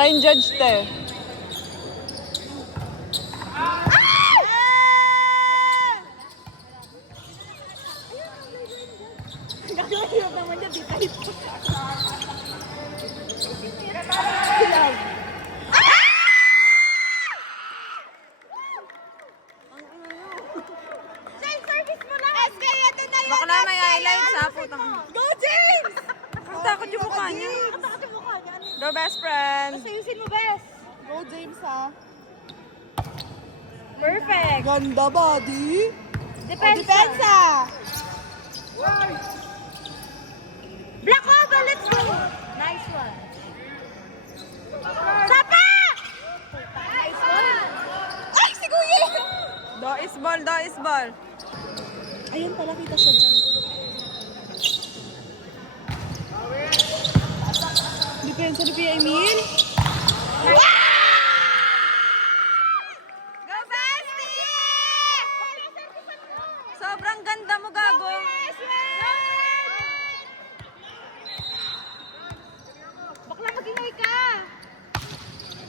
Line judge, te. Gagawin naman niya, di kahit. Bakla may highlights ha, putang. Go, James! Ang takot yung mukha niya. Go, best friend. Sayusin mo, bes. Go, James, ha? Perfect. Ganda, buddy. Depensa. Depensa! Black Oval, let's go. Nice one. Sapa! Nice one. Ay, si Kuya! Do is ball, do is ball. Ayun pala, kita siya dyan. Depensa ni Pia Emil. Go, bestie! Sobrang ganda mo, gago. Bakla, mag-ingay ka.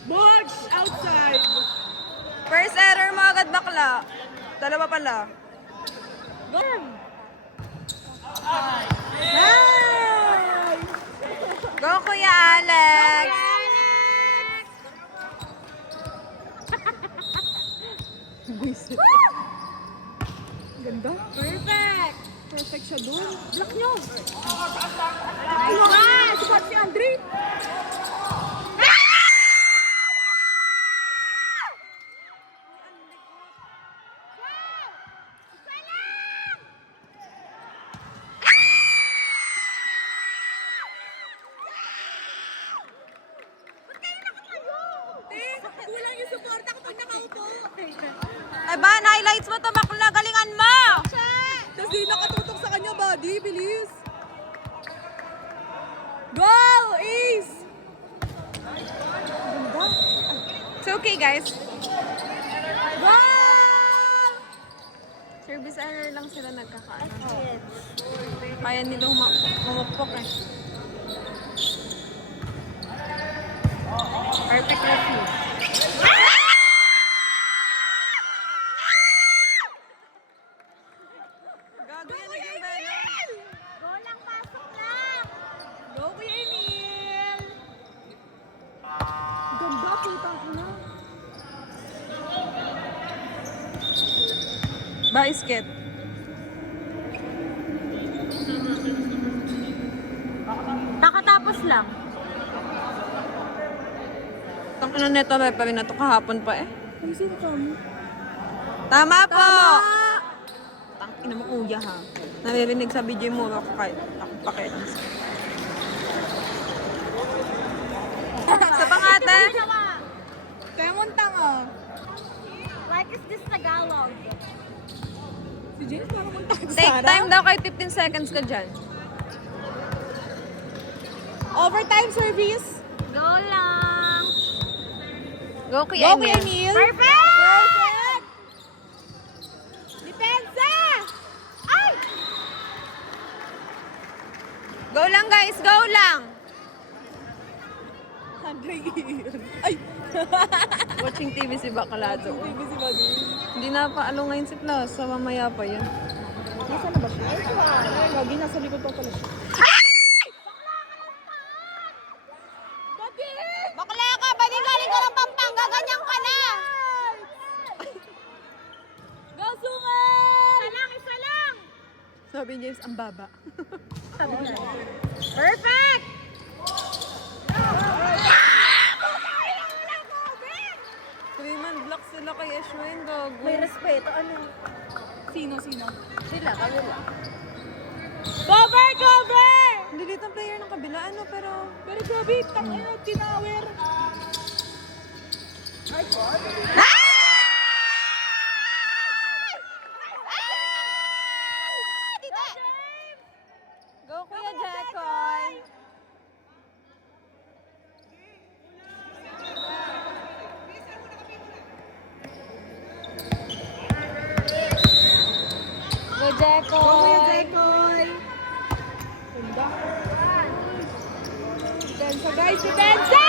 Box outside. First error mo agad, bakla. Dalawa pala. Go. Go, Kuya Alex. Ganda. Perfect. Perfect siya dun. Block nyo. Nice one. Support si Andre. Kulang yung support ako pag nakaupo. Ay ba, highlights mo to, bakla. Galingan mo. Tapos di nakatutok sa kanya, buddy. Bilis. Go! Ace! Ganda. It's okay, guys. Go! Service error lang sila nagkakaano. Kaya nila humukpok eh. Perfect review. Gago yan, naging belo. Go lang, pasok lang. Go, Kuya Emil. Ganda, putang ina. Basket. Nakatapos lang. Ang ano neto, may pa rin na to kahapon pa eh. Ay, sino ka mo? Tama po! Tang ina mo kuya ha. Naririnig sa video mo ako kahit ako pakialam. Sa pangate? Kaya muntang ah. Like is this Tagalog? Si James parang muntang Take time daw kahit 15 seconds ka dyan. Overtime service. Go lang! Go kay Go, Kuya Emil. Emil. Perfect! Depensa! Ay! Go lang guys, go lang! Andre Ay! Watching TV si Bakalado. TV si Buddy. Hindi na pa ano ngayon si Plaza, mamaya pa yan. Nasaan na ba siya? Ay, lagi nasa likod pa pala siya. Bakla ka! Ba't galing ka ng Pampanga? Ganyan ka na! Go, Sungal! Isa lang! Sabi ni James, ang baba. Perfect! Three-man block sila kay Eshwin, gago. May respeto, ano? Sino? Sila, kabila. Cover! Cover! Delete ang player ng kabila, ano, pero... Pero grabe, tinawer. Go, Kuya Jekoy! Go, Jekoy! Ganda. Depensa, guys! Depensa!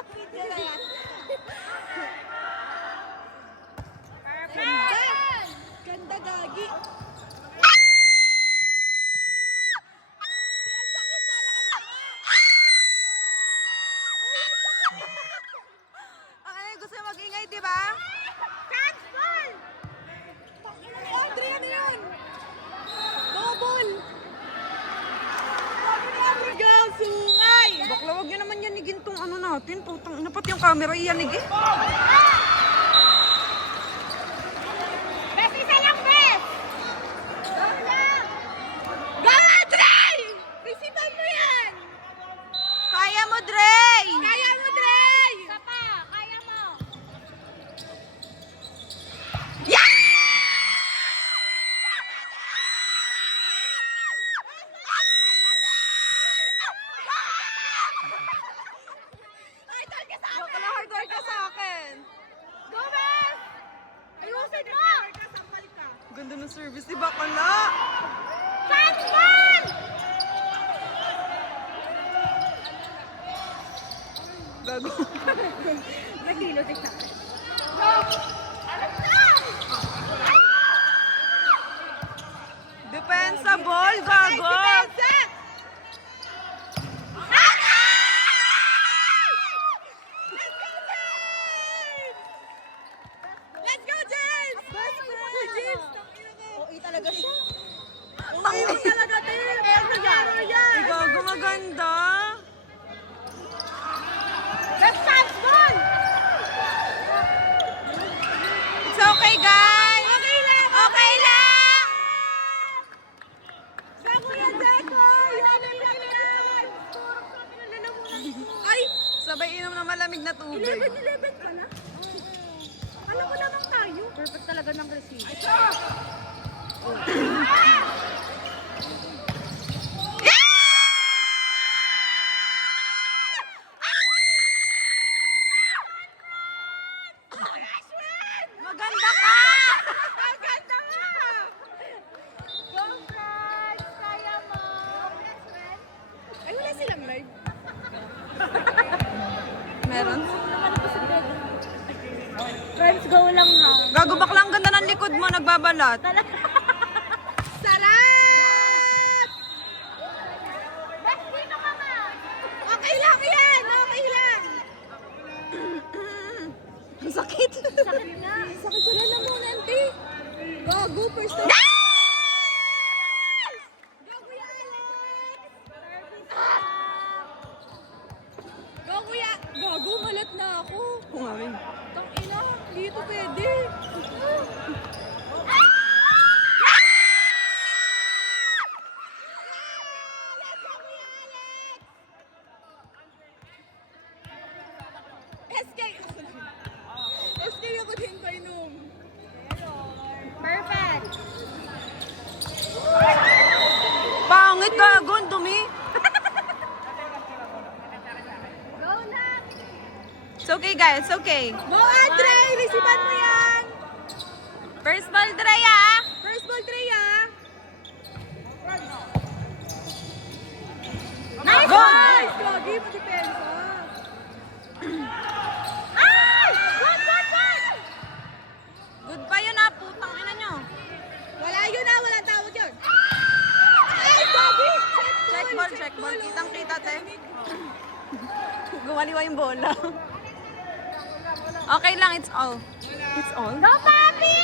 TikTok video na yan. Perfect! Ganda gagi. Ay, gusto mo mag-ingay, di ba? Transfer! Pakina ni Andre, ano yun? Double! Go, sungay! Bakla, wag nyo naman yan igintong ano natin. Putang ina, pati yung camera iyanig eh. Bes, isa lang, Bes! Go lang! Go, Andre! Resipan mo yan! Kaya mo, Dre! Kaya mo, Dre! Isa pa, kaya mo! Idol ka sa Bakla, hard work ka sa akin. Go, Bes! Ayusin mo! Ganda ng service ni Bakla. Transfer! Gago. Nagkilo, tignan. Depensa ball, gago. Let's go, James! James! Oo, talaga siya. Oo, talaga, Tim! Kaya nangyari yan! Gago, maganda. Left side goal! It's okay, guys. Okay lang! Okay lang. Sa Kuya Jekoy! Ilalim lang yan! Ay! Sabay inom na malamig na tubig. 11-11 ka na? Alam ko naman tayo. Perfect talaga ng receive. Maganda ka. Maganda nga! Go, Franz! Kaya mo! Ay, wala silang live. Meron? Friends, go lang ha. Gago, bakla, ang ganda ng likod mo, nagbabalat. Sarap! Best dito ka ma! Okay lang yan! Okay lang! Ang sakit. Sakit nga. Sakit ko na muna, auntie. Gago, first time. Go, Kuya Alex! Go, Kuya! Gago, malat na ako. Kumawin. Tangina, dito pwede. SK SK ako din pa inom. Perfect. Pangit, gago, ang dumi. Go na. It's okay, guys, it's okay. Go, Andre! Resipan mo yan! First ball, Dre, ah. First ball, Trey, ah! Nice Good! one! Gagi, mag-depensa. Ay! Good, good, good! Good pa yun, ah. Putang ina nyo. Wala yun, ah! Walang tawag yun. Ay, Gagi! Check ball. Kitang-kita, te. Gumaliwa yung bola. Okay lang, it's all. It's all? Go, Papi!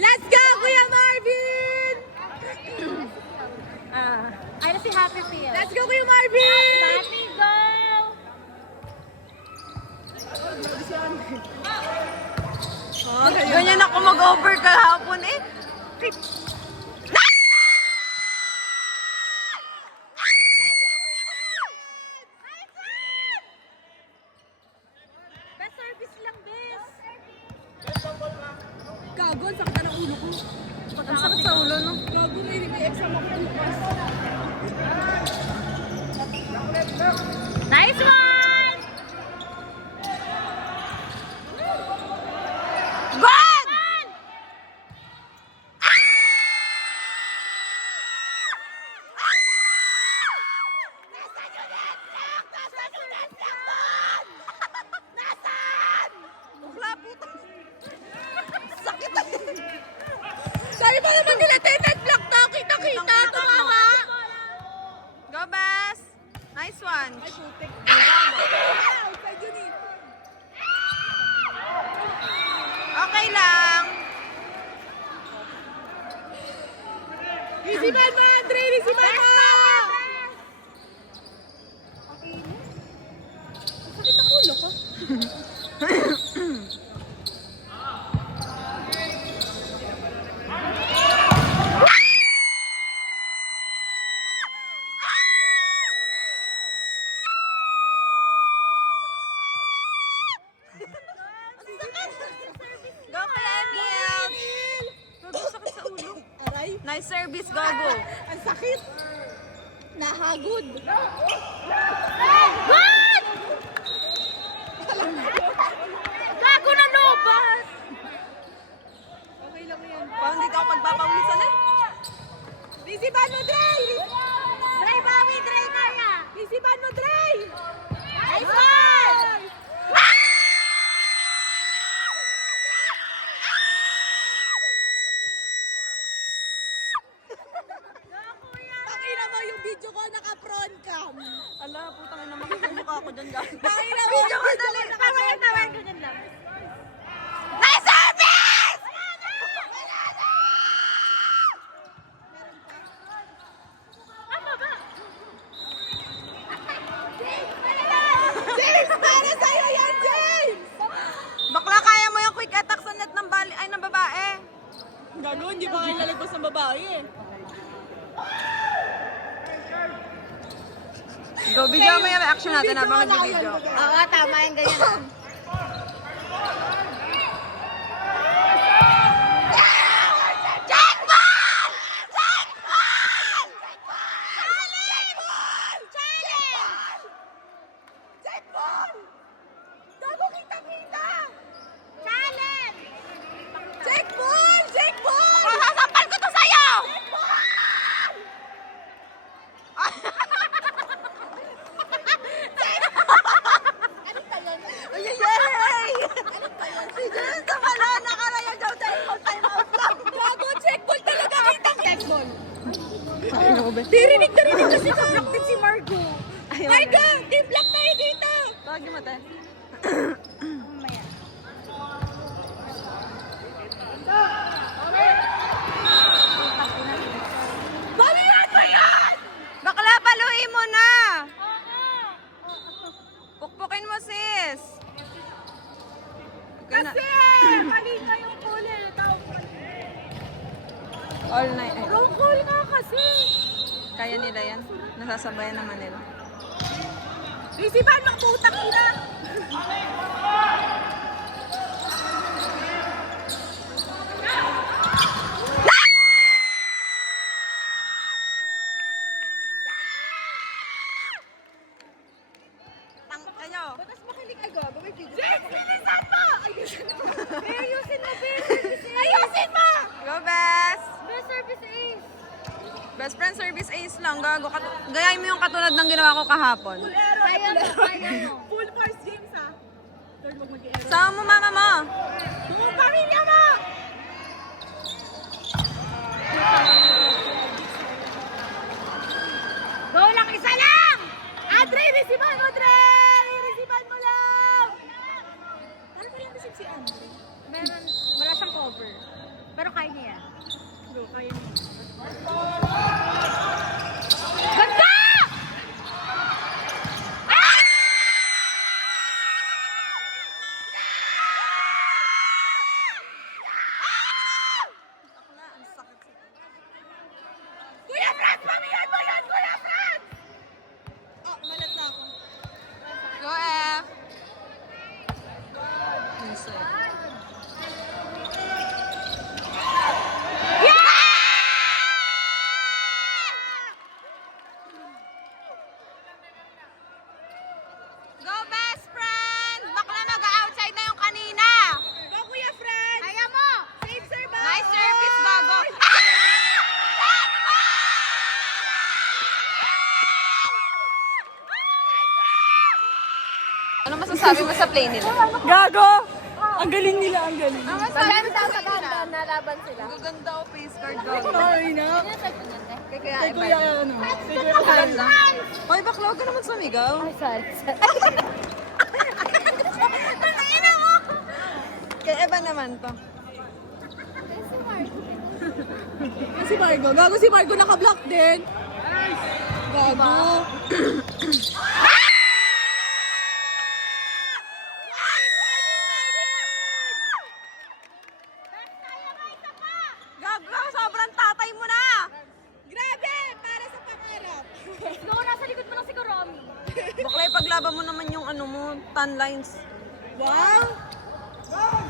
Let's go, Kuya Marvin! Ay, na si Happy Feel. Let's go, Kuya Marvin! Happy, go! Oh, ganyan ako mag-over kahapon, eh. Best service lang, bes. Gago, ang sakit ng ulo ko. Ang sakit sa ulo, no? Gago, may exam ako bukas. Nice one! Good! Go, Bas! Nice one. Ay, putik. Outside yun eh. Okay lang. Risipan mo, Andre! Risipan mo! Okay na. Sakit ang ulo ko. Go, Kuya Emil! Gago, sakit sa ulo. Aray. Nice service, Gago. Ang sakit. Nahagod. Gago na lobat! Okay lang yan. Parang dito ako pagpapawisan eh. Risipan mo, Dre! Dre, bawi! Dre, kaya! Risipan mo, Dre! Nice one! Pakina mo yung video ko naka-front cam. Ala, putang ina, makikimukha ako dyan, Gago. Pakina mo Video yung ko, video dali. ko naka-front cam. Nice service! James! Para sa'yo yan, James! Bakla, kaya mo yung quick attack sa net ng bali, ay, ng babae. Gago, hindi ba kayo lalagpas ng babae eh? Go, video mo yung reaction natin habang nag-video. Oo, tama yung ganyan. Sasampal ko to sa'yo! Yay! Si James na pala, nakaraya daw time out lang. Gago, check ball talaga kita. Check ball. Dirinig kasi sa block din si Margo. Margo, team block tayo dito. Tawagin mo, te. Mamaya. Balihan mo yan! Bakla, paluin mo na! Pukpukin mo, sis! Okay na. Kasi, mali ka yung call eh. All night. Ay, Wrong call nga kasi. kaya nila yan. Nasasabayan naman nila. Risipan mo, putang ina. Tang kayo. Batas makinig ay gago. May video. James, bilisan mo! Ayusin mo, Ben. Ayusin mo! Go, best! Best service ace. Best friend service ace lang. Gago. Gayahin mo yung katulad ng ginawa ko kahapon. Kaya mo. Full force, James, ha? Third, wag mag-i-error. Sama mo mama mo. Yung pamilya mo! Go lang, isa lang! Andre, resiban mo, Dre! Resiban mo lang! Ano pa lang receive si Andre? Meron, wala siyang cover. Pero kaya niya yan. Go, kaya niya. Ganda! Kuya Franz, pamiyan mo yan! Kuya Franz! Oh, malat na ako. Go, F. Inside. Go, best friend! Bakla mag-outside na yung kanina. Go, Kuya Franz! Kaya mo. Save serve! Nice service, Gago. Ano masasabi mo sa play nila? Gago! Ang galing nila, ang galing. Ano masasabi mo sa Maganda na laban sila. Gaganda o face card, Gago. Sorry na. Kay Kuya ano? Kay Kuya Maganda. Hoy, bakla, huwag ka naman sumigaw. Ay, sorry. Kay Eva naman to. Si Margo. Gago si Margo naka-block din. Gago. Gago, sobrang tatay mo na! Grabe! Para sa pangarap. Siguro nasa likod mo lang si Kuromi. Bakla, ipaglaban mo naman yung ano mo, tan lines. Wow!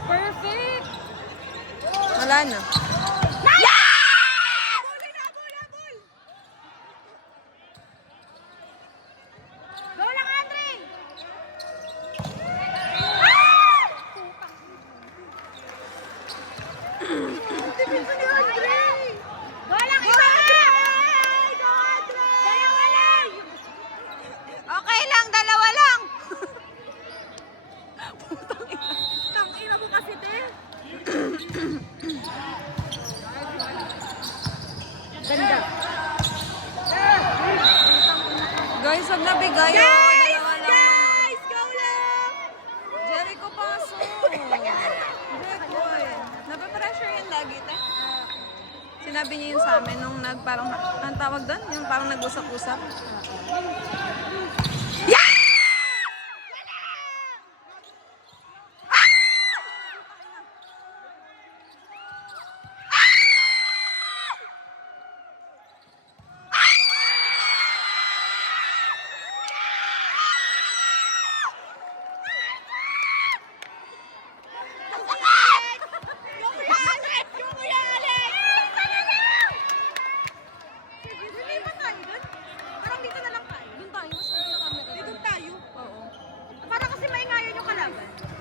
Perfect! Wala na. Go lang, Andre! Go lang, isa! Go, Andre! Dalawa lang! Okay lang, dalawa lang. Tangina mo kasi, te. Ganda. Guys, wag na bigay. Oh, dalawa lang. Guys! Go lang! Jericho paso. Jericho eh. Napapressure yan lagi, te. Sinabi niya yun sa amin nung parang, ang tawag doon? Yung parang nag-usap-usap.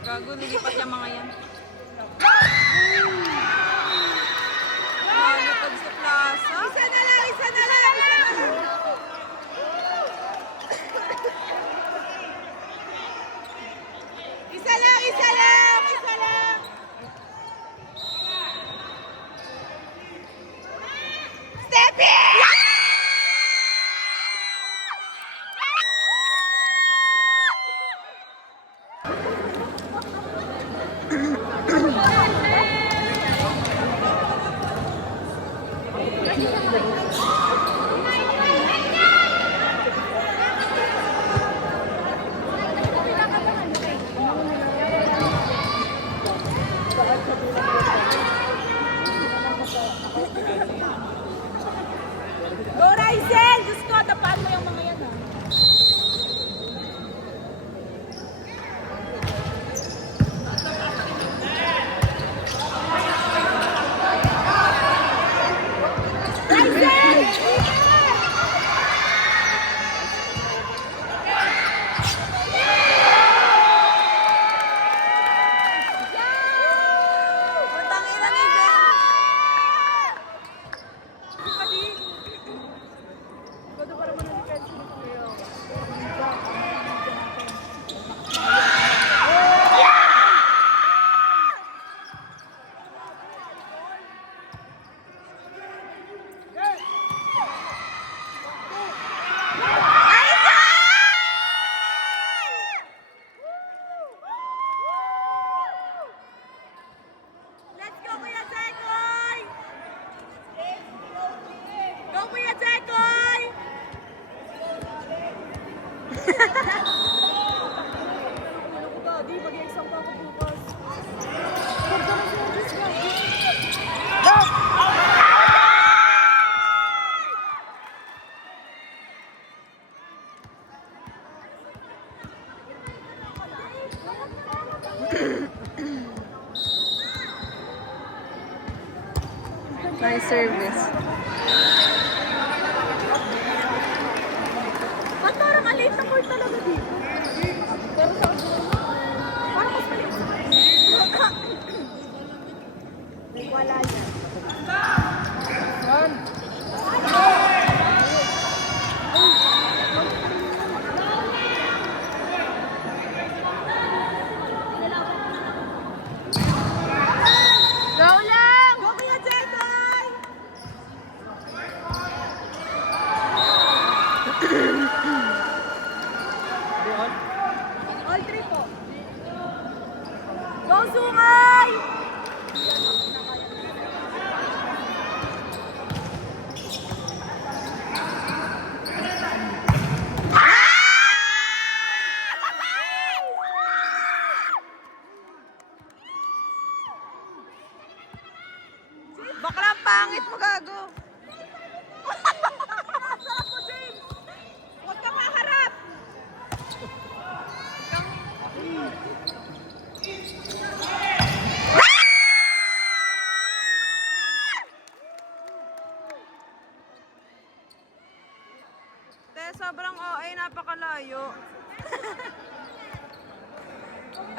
Gago, lilipat yung mga yan. Lilipad sa plaza. Isa na lang! Isa na lang! Isa na lang! Isa lang! Isa lang! Isa lang! Step in! Go, Raizel! Diyos ko, tapan mo yung mga yan, ha? Putang ina ni Jen. Let's go, Kuya Jekoy! Go, Kuya Jekoy! Di, mag-exam pa ako bukas. Nice service. Ba't parang maliit na court talaga dito? Pero sa parang mas maliit. Wala yan. Go lang! Go, Kuya Jekoy! sobrang OA, napakalayo.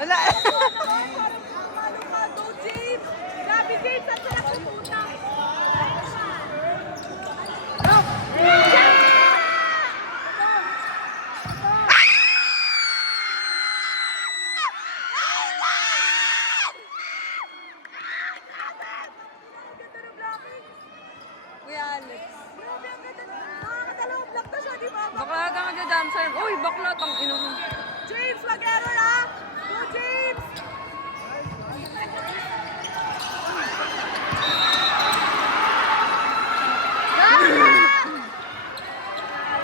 Wala. Go, James! Grabe, James! Ang sarap ng puta! Kuya Alex. Grabe, ang ganda na. Nakakatalong block na siya, di ba? Bakla ka mag-jump serve. Uy, bakla, tang ino mo. James, mag-error ha! Go, James!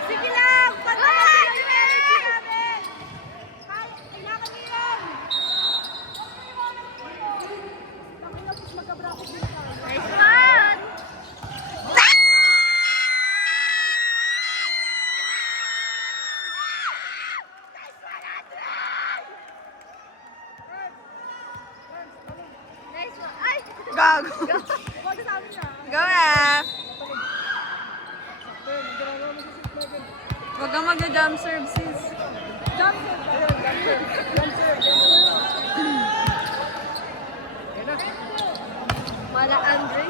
Sige lang! Pantay yung energy namin! Kailangan niyo yan! Nice one! Nice one! Ay! Gago. Huwag sa amin na. Go, Ref. Huwag kang mag-jump serve, sis. Jump serve. Ayun, jump serve. Jump serve. Wala Andre.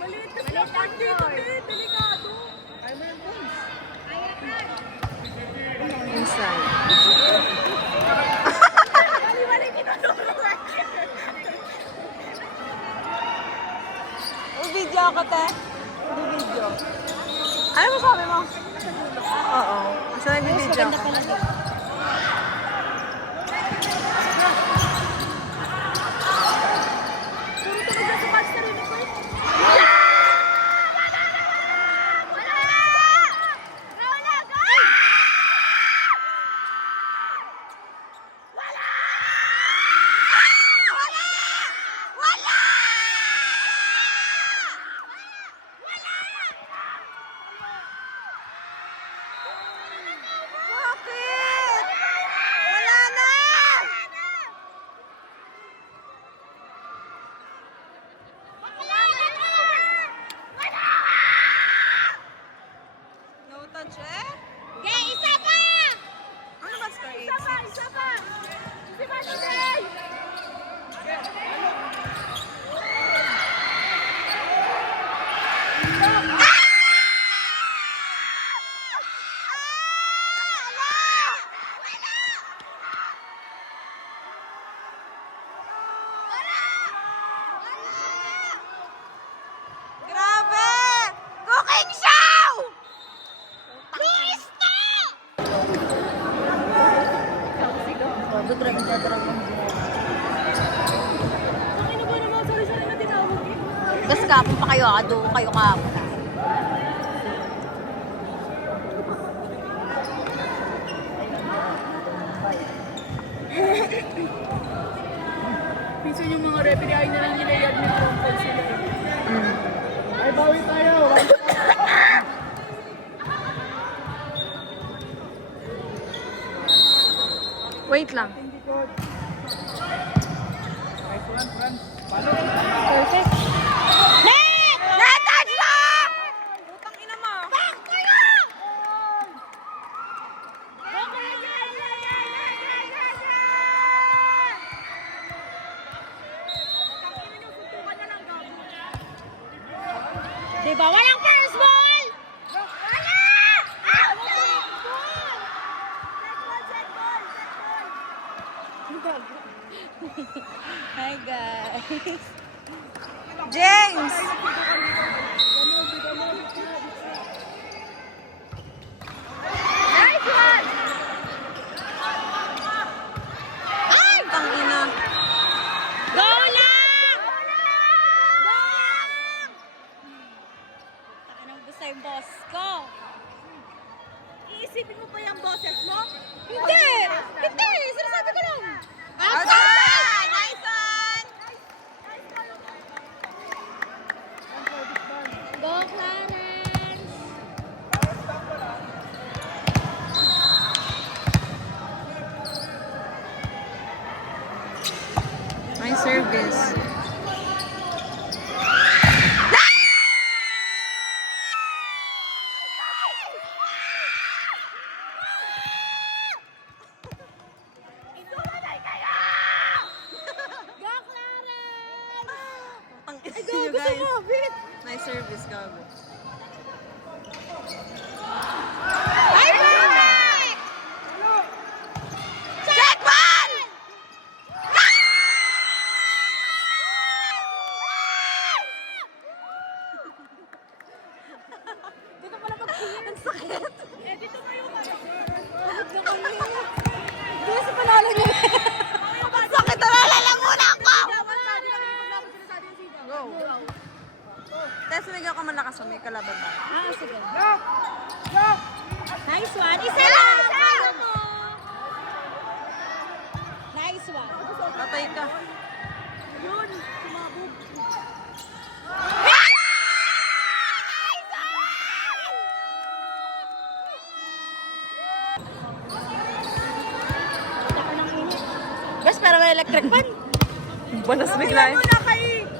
Maliit kasi ang part dito, eh. Delikado. Kaya mo yung points. Inside. Mali-mali tinutulungan. Video ako, te. Video. Ano mo sabi mo? Oo. Basta nag-video ako. Puro tunog na sa match na rin ako eh. Wala! Wala! Go! Wala! Wala! Wala! Bakit? Wala na! No touch eh? Okay, isa pa! Ano ba score? Isa pa! Isa pa! Isa pa, Today! Grabe! Cooking show! Luis to! Ano ba naman? Sorry na tinawag eh. Gas kapon pa kayo, doon kayo kapon. Minsan yung mga referee ay na lang nilayag ng trompol sila. Ay, bawi tayo! Wait lang. Perfect! Net! Net! Touch lang! Putang ina mo. Back to you! Diba? Walang first ball! Wala! Out! Set ball! Hi guys. James! Nice one! Ay! Putang ina. Go lang! Go lang! Anong gusto yung boss ko? Iisipin mo pa yung boses mo? Hindi! Hindi! Sinasabi ko lang! Outside! Nice one! Nice one! Nice service. Ang isi nyo, guys. Nice service, gago. Ay, perfect! Check ball! Dito pala mag-cheer. Ang sakit. Eh, dito kayo Bakit na kami? Dito sa panalo niyo. Ang sakit na lalamunan ko! Go. Tess, nagyan ka malakas sa may kalaban ba? Ah, sige. Nice one. Isa lang! Ano mo? Nice one. Patay ka. Bes, pero may electric fan. Balas bigla eh.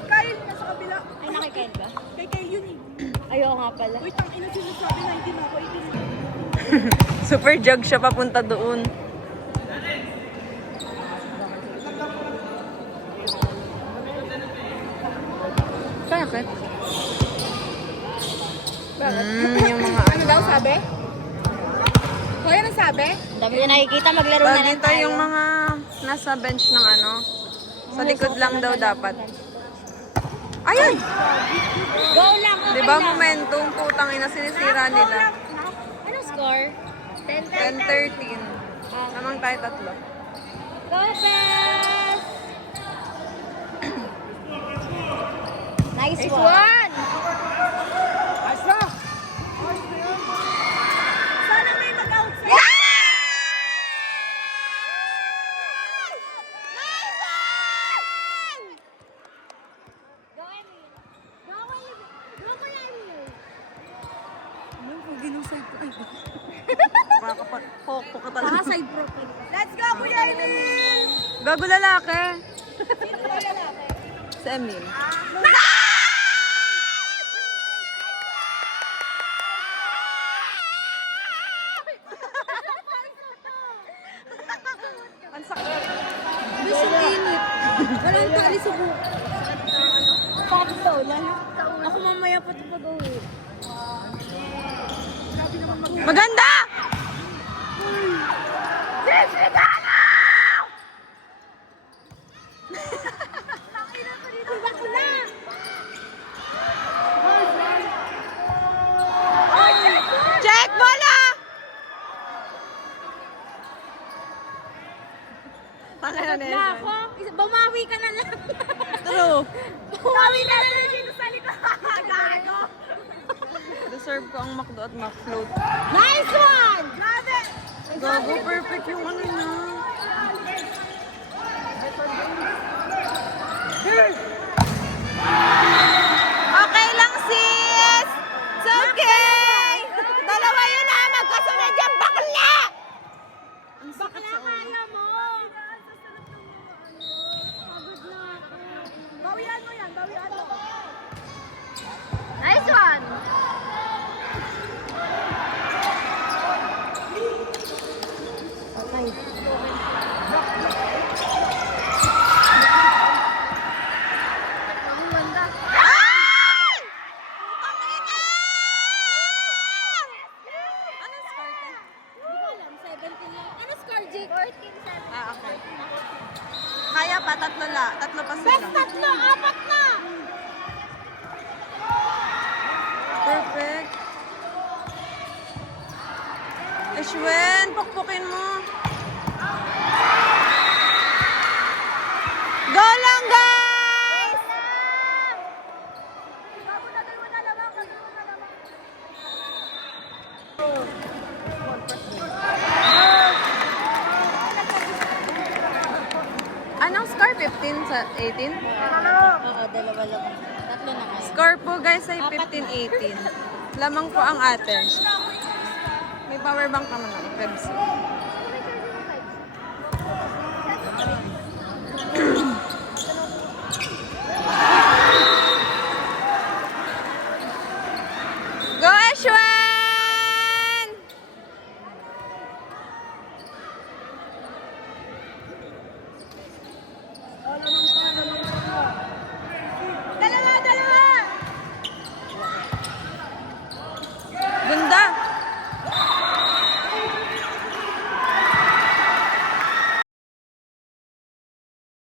Kyle, nasa kabila. Ay, nakikain ba? Kay yun eh. Ayaw nga pala. Uy, tangina sinasabi na hindi na ako Super jug siya papunta doon. Bakit? Yung mga Ano daw sabi? Hoy, ano sabi? Ang dami na nakikita, maglaro na lang dito tayo. yung mga nasa bench ng ano. Sa likod lang daw dapat. Ayun! Go lang, okay Diba lang. momentum, putang ina, sinisira nila. Ano score? 10-13. Namang tayo tatlo. Go, Bes! Nice one! Asa? Sana may mag-out sa... Go, Emil! Go, Emil! Go, Emil! Poko ka talaga. Side profile. Let's go, Kuya Emil! Gago lalaki. Si Emil. Ang sakit. Walang tali sa buhok. Sakto, lalo. Ako mamaya pa ito pag-uwi. Maganda! Bakla! Check bola! Pakaya na Na ako, bumawi ka na lang. True. Bumawi ka na lang. Dito sa likod. Gago. Deserve ko ang McDo at McFloat. Nice one! Grabe. Gago, perfect yung ano niya. Okay lang, sis! It's okay! Dalawa yun na! Magkasunod yung bakla! Ang sakit sa ulo. Kaya mo! Bawian mo yan, bawian mo. Nice one! Ay! Putang ina! Anong score to? Hindi ko alam, 17 lang. Ano score, Jake? 14-7. Ah, okay. Kaya pa, tatlo pa sila. Best tatlo, apat na! Perfect. Ashwin, pukpukin mo. Go lang, guys! Bago na tayo na lamang, bago na lamang. Anong score? 15 sa 18? Oo, dalawa lang. Tatlo na kayo. Score po guys ay 15-18. Lamang po ang atin. May power bank naman ako, Pepsi.